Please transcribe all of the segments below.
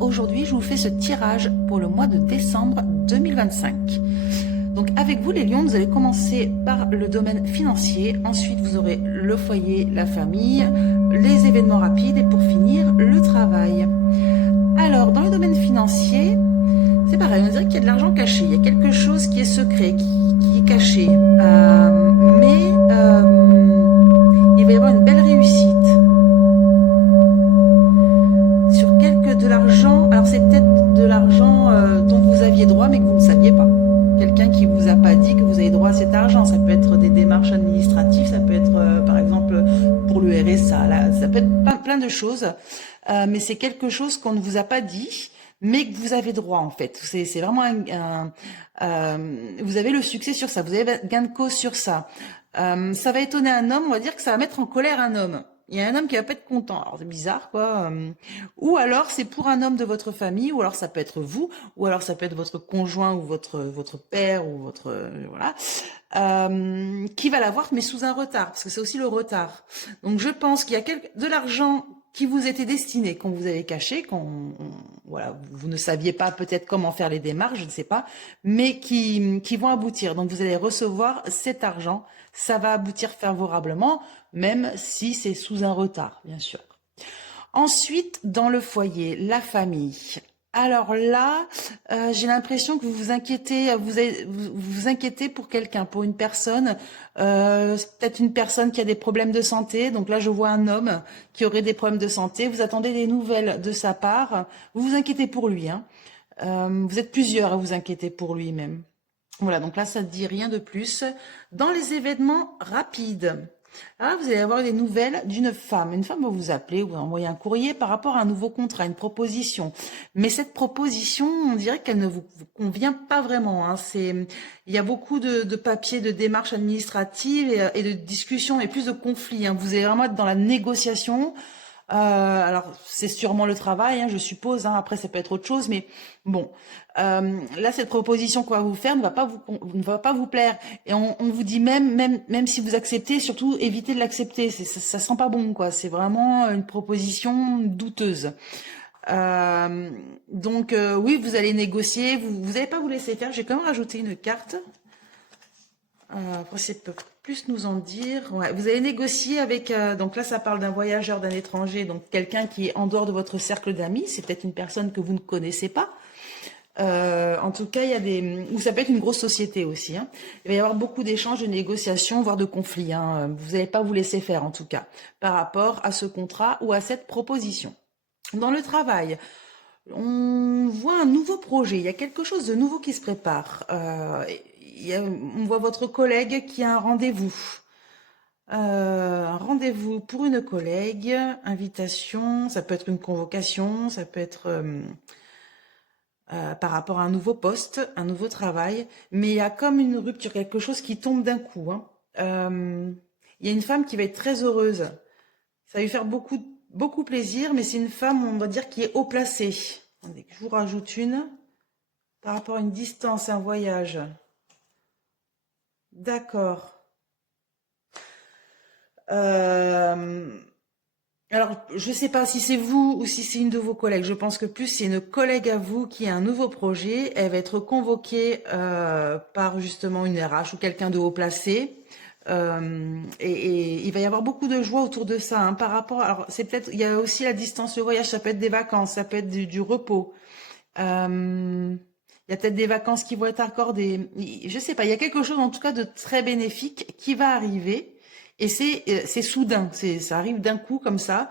aujourd'hui je vous fais ce tirage pour le mois de décembre 2025. Donc avec vous les lions, vous allez commencer par le domaine financier, ensuite vous aurez le foyer, la famille, les événements rapides et pour finir le travail. Alors dans le domaine financier, c'est pareil, on dirait qu'il y a de l'argent caché, il y a quelque chose qui est secret, qui est caché, mais il va y avoir une belle réussite. Sur de l'argent, alors c'est peut-être de l'argent dont vous aviez droit mais que vous ne saviez pas. Quelqu'un qui vous a pas dit que vous avez droit à cet argent, ça peut être des démarches administratives, ça peut être par exemple pour le RSA, là, ça peut être plein de choses, mais c'est quelque chose qu'on ne vous a pas dit, mais que vous avez droit en fait. C'est vraiment vous avez le succès sur ça, vous avez gain de cause sur ça. Ça va étonner un homme, on va dire que ça va mettre en colère un homme. Il y a un homme qui va pas être content. Alors c'est bizarre quoi. Ou alors c'est pour un homme de votre famille, ou alors ça peut être vous, ou alors ça peut être votre conjoint ou votre père ou votre voilà, qui va l'avoir mais sous un retard parce que c'est aussi le retard. Donc je pense qu'il y a de l'argent qui vous était destiné, qu'on vous avait caché, voilà, vous ne saviez pas peut-être comment faire les démarches, je ne sais pas, mais qui vont aboutir. Donc vous allez recevoir cet argent, ça va aboutir favorablement, même si c'est sous un retard, bien sûr. Ensuite, dans le foyer, la famille. Alors là, j'ai l'impression que vous vous inquiétez, vous inquiétez pour quelqu'un, pour une personne, peut-être une personne qui a des problèmes de santé. Donc là, je vois un homme qui aurait des problèmes de santé. Vous attendez des nouvelles de sa part. Vous vous inquiétez pour lui, hein. Vous êtes plusieurs à vous inquiéter pour lui même. Voilà, donc là, ça ne dit rien de plus. Dans les événements rapides, là, vous allez avoir des nouvelles d'une femme. Une femme va vous appeler ou envoyer un courrier par rapport à un nouveau contrat, une proposition. Mais cette proposition, on dirait qu'elle ne vous convient pas vraiment, hein. Il y a beaucoup de papiers, de démarches administratives et de discussions et plus de conflits, hein. Vous allez vraiment être dans la négociation. Alors, c'est sûrement le travail, hein, je suppose, hein. Après, ça peut être autre chose, mais bon. Là, cette proposition qu'on va vous faire ne va pas vous plaire. Et on vous dit même si vous acceptez, surtout évitez de l'accepter. Ça sent pas bon, quoi. C'est vraiment une proposition douteuse. Donc, oui, vous allez négocier. Vous n'allez pas vous laisser faire. J'ai quand même rajouté une carte. Après, c'est peut plus nous en dire. Ouais, vous allez négocier avec. Donc là, ça parle d'un voyageur, d'un étranger, donc quelqu'un qui est en dehors de votre cercle d'amis. C'est peut-être une personne que vous ne connaissez pas. En tout cas, il y a ou ça peut être une grosse société aussi, hein. Il va y avoir beaucoup d'échanges, de négociations, voire de conflits, hein. Vous n'allez pas vous laisser faire, en tout cas, par rapport à ce contrat ou à cette proposition. Dans le travail, on voit un nouveau projet. Il y a quelque chose de nouveau qui se prépare. On voit votre collègue qui a un rendez-vous. Un rendez-vous pour une collègue, invitation, ça peut être une convocation, ça peut être par rapport à un nouveau poste, un nouveau travail, mais il y a comme une rupture, quelque chose qui tombe d'un coup, hein. Il y a une femme qui va être très heureuse. Ça va lui faire beaucoup plaisir, mais c'est une femme, on va dire, qui est haut placée. Attendez, je vous rajoute une. Par rapport à une distance, un voyage. D'accord. Alors, je ne sais pas si c'est vous ou si c'est une de vos collègues. Je pense que plus c'est une collègue à vous qui a un nouveau projet. Elle va être convoquée par justement une RH ou quelqu'un de haut placé. Et il va y avoir beaucoup de joie autour de ça, hein, par rapport. Alors, c'est peut-être. Il y a aussi la distance, le voyage. Ça peut être des vacances, ça peut être du repos. Il y a peut-être des vacances qui vont être accordées. Je sais pas. Il y a quelque chose en tout cas de très bénéfique qui va arriver. Et c'est soudain, ça arrive d'un coup comme ça,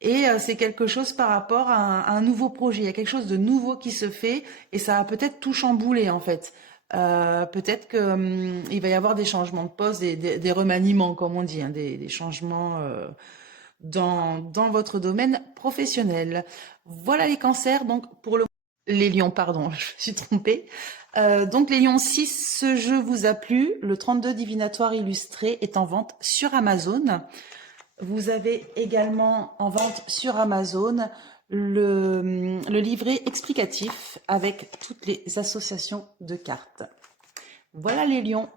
et c'est quelque chose par rapport à un nouveau projet. Il y a quelque chose de nouveau qui se fait, et ça va peut-être tout chambouler en fait. Peut-être que il va y avoir des changements de poste, des remaniements comme on dit, hein, des changements dans votre domaine professionnel. Voilà les cancers. Donc pour les lions, pardon, je me suis trompée. Donc les lions 6, ce jeu vous a plu. Le 32 divinatoire illustré est en vente sur Amazon. Vous avez également en vente sur Amazon le livret explicatif avec toutes les associations de cartes. Voilà les lions.